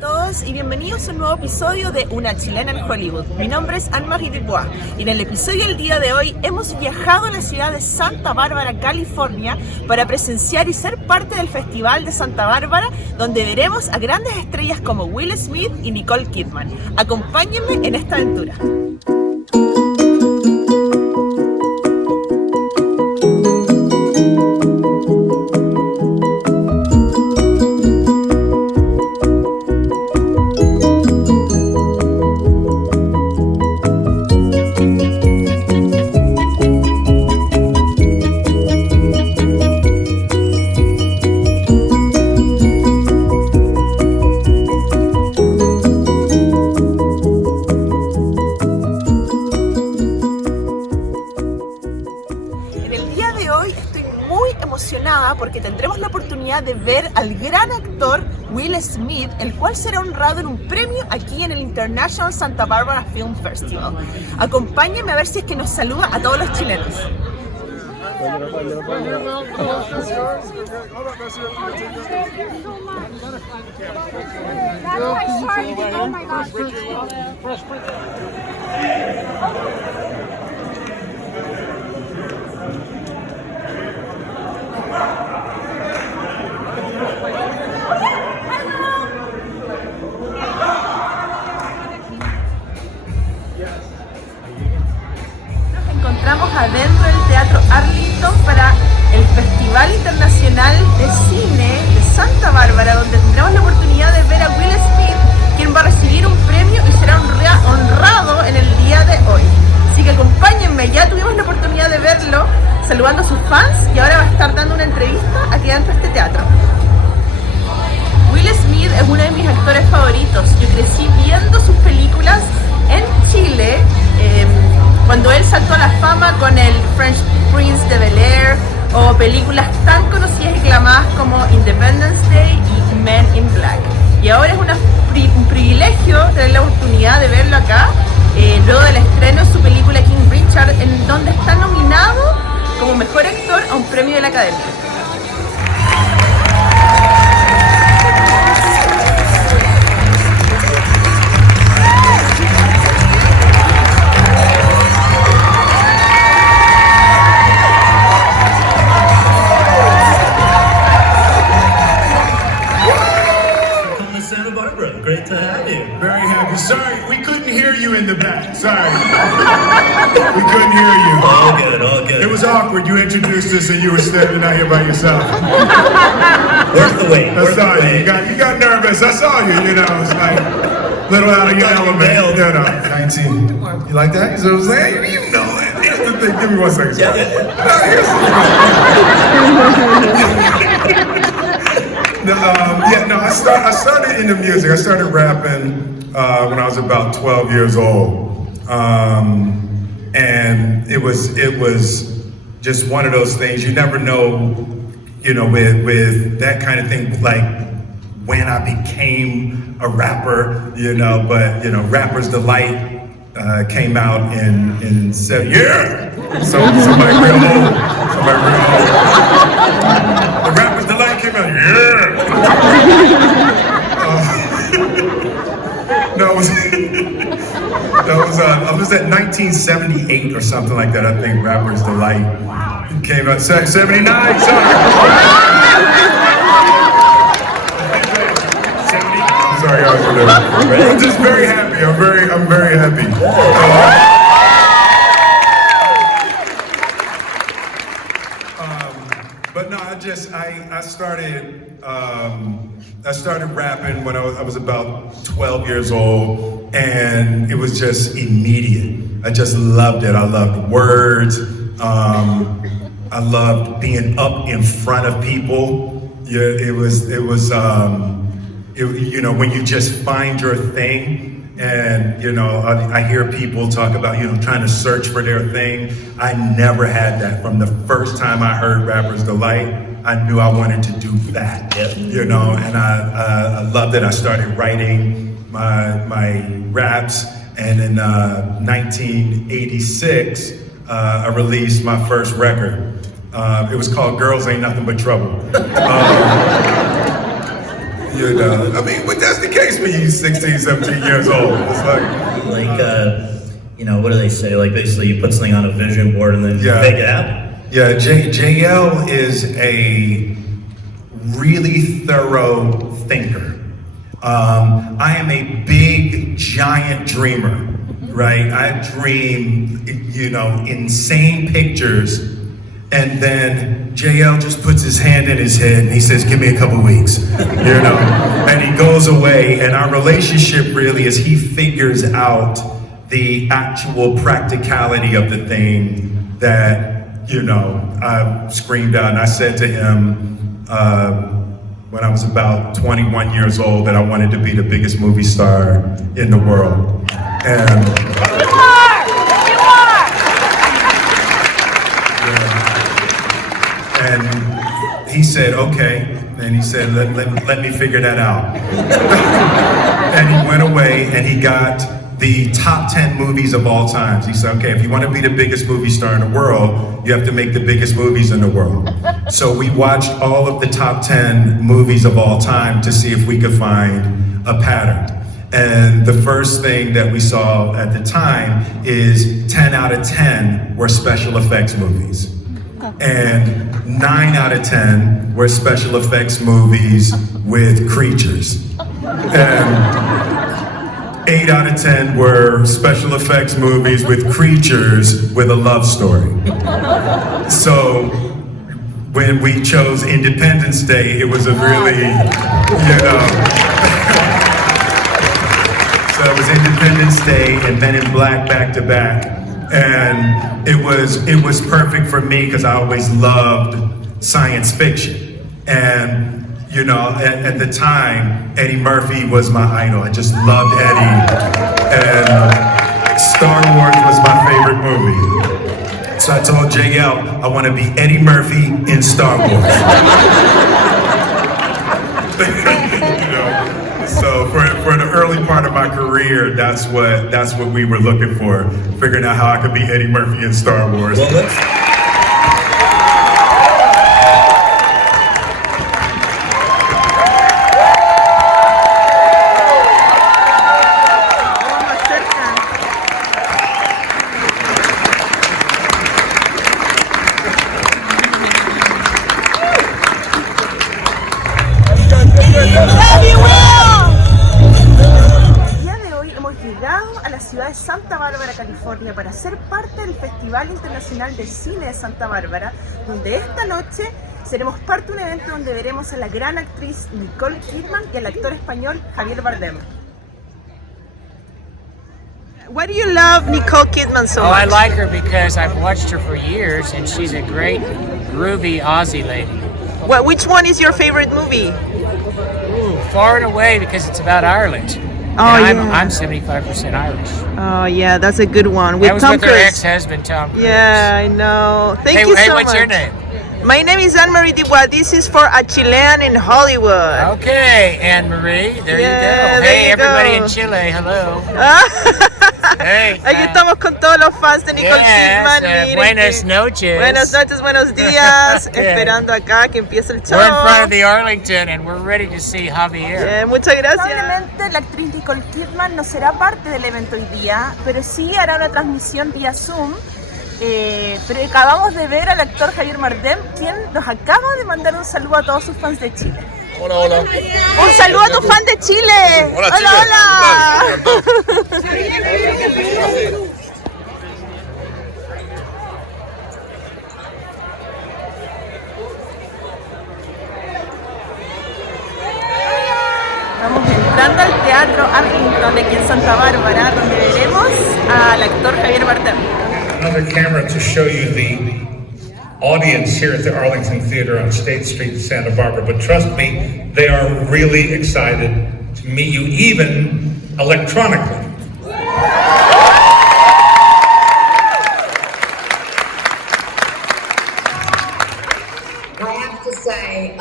todos y bienvenidos a un nuevo episodio de Una Chilena en Hollywood. Mi nombre es Anne-Marie Dubois y en el episodio del día de hoy hemos viajado a la ciudad de Santa Bárbara, California, para presenciar y ser parte del Festival de Santa Bárbara, donde veremos a grandes estrellas como Will Smith y Nicole Kidman. Acompáñenme en esta aventura. Porque tendremos la oportunidad de ver al gran actor Will Smith, el cual será honrado en un premio aquí en el International Santa Barbara Film Festival. Acompáñenme a ver si es que nos saluda a todos los chilenos. Encontramos adentro del Teatro Arlington para el Festival Internacional de Cine de Santa Bárbara, donde tendremos la oportunidad de ver a Will Smith, quien va a recibir un premio y será honrado en el día de hoy. Así que acompáñenme, ya tuvimos la oportunidad de verlo saludando a sus fans y ahora va a estar dando una entrevista aquí dentro de este teatro. Will Smith es uno de mis actores favoritos. Yo crecí viendo sus películas en Chile, cuando él saltó a la fama con el Fresh Prince de Bel-Air o películas tan conocidas y aclamadas como Independence Day y Men in Black. Y ahora es un privilegio tener la oportunidad de verlo acá, luego del estreno de su película King Richard, en donde está nominado como mejor actor a un premio de la Academia. Great to have you. Very happy. Sorry, we couldn't hear you in the back. Sorry. We couldn't hear you. All good, all good. It was awkward. You introduced us and you were standing out here by yourself. Worth the wait. I saw you. You got nervous. I saw you, you know. It's like a little out of your element. You know. 19. You like that? You know what I'm saying? You know it. Here's the thing. Give me 1 second. Yeah. I started into music. I started rapping when I was about 12 years old, and it was just one of those things. You never know, you know, with that kind of thing, like when I became a rapper, you know. But you know, Rapper's Delight came out in 7 years. So somebody real old. The Rapper's Delight came out, yeah. No, I was at 1978 or something like that. I think Rapper's Delight came out. 79, sorry. 79. Sorry, I'm just very happy. I'm very happy. But no, I started rapping when I was about 12 years old, and it was just immediate. I just loved it. I loved words. I loved being up in front of people. Yeah, it was you know, when you just find your thing. And, you know, I hear people talk about, you know, trying to search for their thing. I never had that. From the first time I heard Rapper's Delight, I knew I wanted to do that, you know, and I loved it. I started writing my raps, and in 1986, I released my first record. It was called Girls Ain't Nothing But Trouble. You know, I mean, but that's the case when you're 16, 17 years old. It's you know, what do they say? Like, basically, you put something on a vision board and then you make it happen. Yeah, JL is a really thorough thinker. I am a big, giant dreamer, right? I dream, you know, insane pictures, and then JL just puts his hand in his head and he says, give me a couple weeks, you know? And he goes away, and our relationship really is he figures out the actual practicality of the thing that, you know, I screamed out. And I said to him when I was about 21 years old that I wanted to be the biggest movie star in the world. And You are! And he said, okay. And he said, let me figure that out. And he went away and he got the top 10 movies of all times. He said, okay, if you want to be the biggest movie star in the world, you have to make the biggest movies in the world. So we watched all of the top 10 movies of all time to see if we could find a pattern. And the first thing that we saw at the time is 10 out of 10 were special effects movies. And 9 out of 10 were special effects movies with creatures. And 8 out of 10 were special effects movies with creatures with a love story. So when we chose Independence Day, it was a really, you know, so it was Independence Day and Men in Black back to back. And it was perfect for me because I always loved science fiction. And you know, at the time, Eddie Murphy was my idol. I just loved Eddie. And Star Wars was my favorite movie. So I told JL, I want to be Eddie Murphy in Star Wars. You know, so for the early part of my career, that's what we were looking for, figuring out how I could be Eddie Murphy in Star Wars. Well, Santa Bárbara, California, para ser parte del Festival Internacional de Cine de Santa Bárbara, donde esta noche seremos parte de un evento donde veremos a la gran actriz Nicole Kidman y al actor español Javier Bardem. Why do you love Nicole Kidman so much? I like her because I've watched her for years and she's a great, groovy Aussie lady. Well, which one is your favorite movie? Ooh, Far and Away, because it's about Ireland. Oh, and yeah. I'm 75% Irish. Oh, yeah, that's a good one. That was Tom with her Cruise. ex-husband, Tom Cruise. Yeah, I know. Thank you so much. What's your name? My name is Anne-Marie Dubois. This is for a Chilean in Hollywood. Okay, Anne-Marie, there you go. Yeah, Hey, there you everybody go. in Chile, hello. Hey, Aquí estamos con todos los fans de Nicole Kidman. Miren buenas que- noches. Buenas noches, buenos días. Yeah. Esperando acá que empiece el show. We're in front of the Arlington and we're ready to see Javier. Bien, muchas gracias. Probablemente la actriz Nicole Kidman no será parte del evento hoy día, pero sí hará una transmisión vía Zoom. Pero acabamos de ver al actor Javier Bardem, quien nos acaba de mandar un saludo a todos sus fans de Chile. Hola, hola. Un saludo a tus fans de Chile. Hola, Chile. Estamos entrando al Teatro Arlington de aquí en Santa Bárbara, donde veremos al actor Javier Bardem. Another camera to show you the audience here at the Arlington Theater on State Street in Santa Barbara. But trust me, they are really excited to meet you, even electronically. I have to say,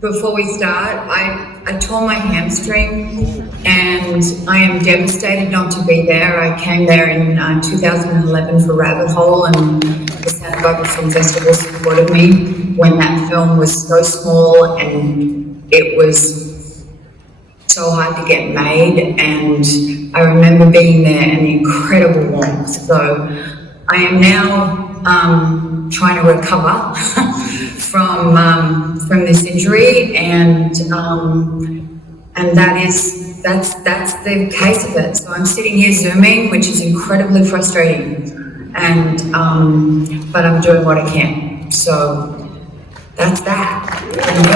before we start, I tore my hamstring and I am devastated not to be there. I came there in 2011 for Rabbit Hole, and the Santa Barbara Film Festival supported me when that film was so small and it was so hard to get made, and I remember being there and the incredible warmth. So I am now trying to recover from this injury, and that's the case of it. So I'm sitting here Zooming, which is incredibly frustrating, and but I'm doing what I can. So that's that. And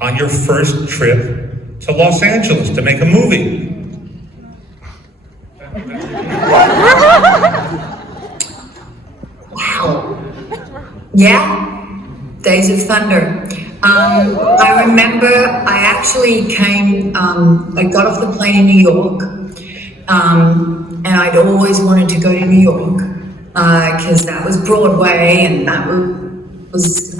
on your first trip to Los Angeles to make a movie. Wow. Yeah, Days of Thunder. I remember I actually came, I got off the plane in New York, and I'd always wanted to go to New York, because that was Broadway, and that was,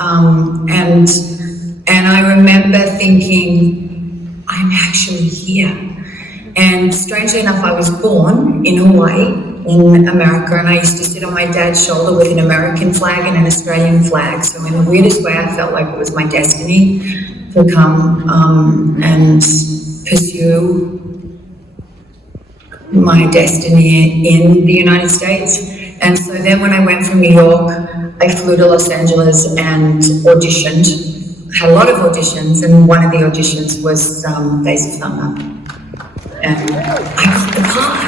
and I remember thinking, I'm actually here. And strangely enough, I was born in Hawaii, in America, and I used to sit on my dad's shoulder with an American flag and an Australian flag. So in the weirdest way, I felt like it was my destiny to come and pursue my destiny in the United States. And so then when I went from New York, I flew to Los Angeles and auditioned. Had a lot of auditions, and one of the auditions was Days of Thunder. And I got the part.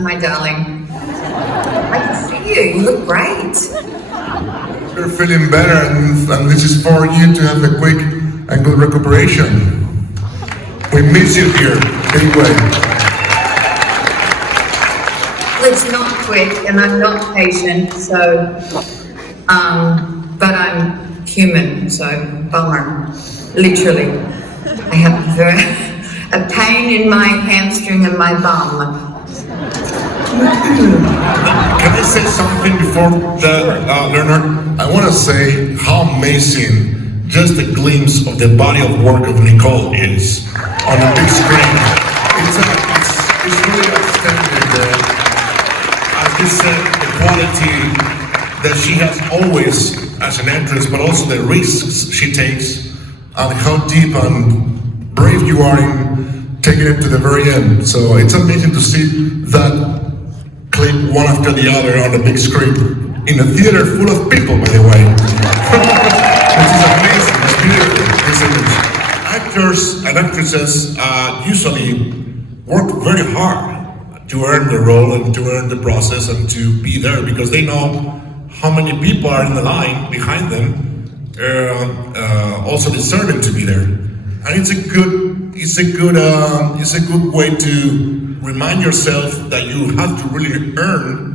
My darling, I can see you. You look great. You're feeling better, and this is for you to have a quick and good recuperation. We miss you here, anyway. It's not quick, and I'm not patient, so, but I'm human, so bummer. Literally, I have a pain in my hamstring and my bum. Can I say something before Leonard? I want to say how amazing just a glimpse of the body of work of Nicole is on the big screen. It's really outstanding. As you said, the quality that she has always as an actress, but also the risks she takes, and how deep and brave you are in taking it to the very end. So it's amazing to see that clip one after the other on the big screen in a theater full of people, by the way. Which is amazing. It's beautiful. It's amazing. Actors and actresses usually work very hard to earn the role and to earn the process and to be there, because they know how many people are in the line behind them, also deserving to be there. And it's a good way to remind yourself that you have to really earn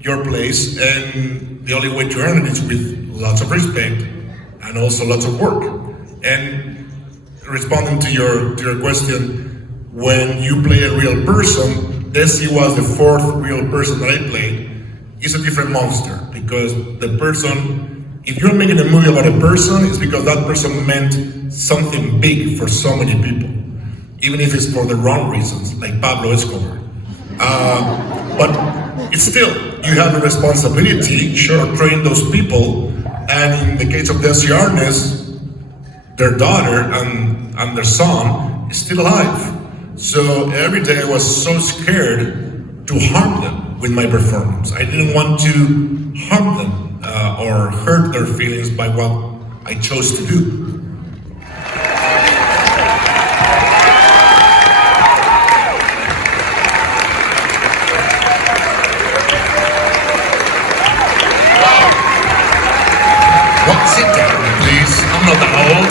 your place, and the only way to earn it is with lots of respect and also lots of work. And responding to your question, when you play a real person, Desi was the fourth real person that I played. It's a different monster, because the person, if you're making a movie about a person, it's because that person meant something big for so many people, even if it's for the wrong reasons, like Pablo Escobar. But it's still, you have a responsibility, sure, train those people, and in the case of Desi Arnaz, their daughter and their son is still alive. So every day I was so scared to harm them with my performance. I didn't want to harm them or hurt their feelings by what I chose to do. Sit down, please. I'm not that old.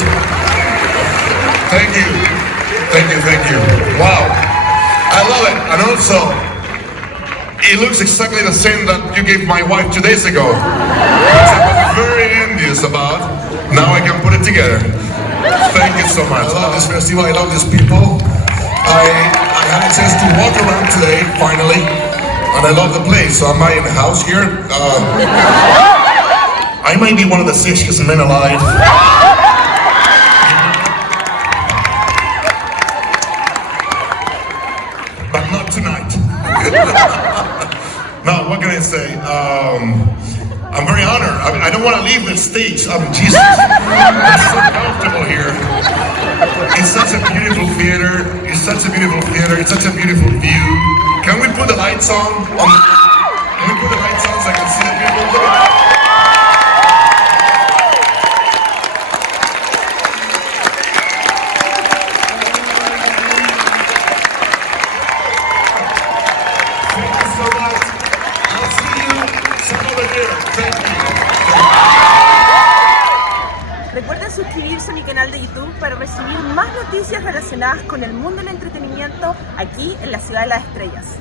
Thank you. Thank you. Wow. I love it. And also, It looks exactly the same that you gave my wife 2 days ago. Which I was very envious about. Now I can put it together. Thank you so much. I love this festival, I love these people. I had a chance to walk around today, finally. And I love the place. So I'm in the house here. I might be one of the sexiest men alive. But not tonight. No, what can I say? I'm very honored. I don't want to leave the stage. Jesus. I'm so comfortable here. It's such a beautiful theater. It's such a beautiful theater. It's such a beautiful view. Can we put the lights on? Can we put the lights on so I can see the people? Look at that. Recuerden suscribirse a mi canal de YouTube para recibir más noticias relacionadas con el mundo del entretenimiento aquí en la Ciudad de las Estrellas.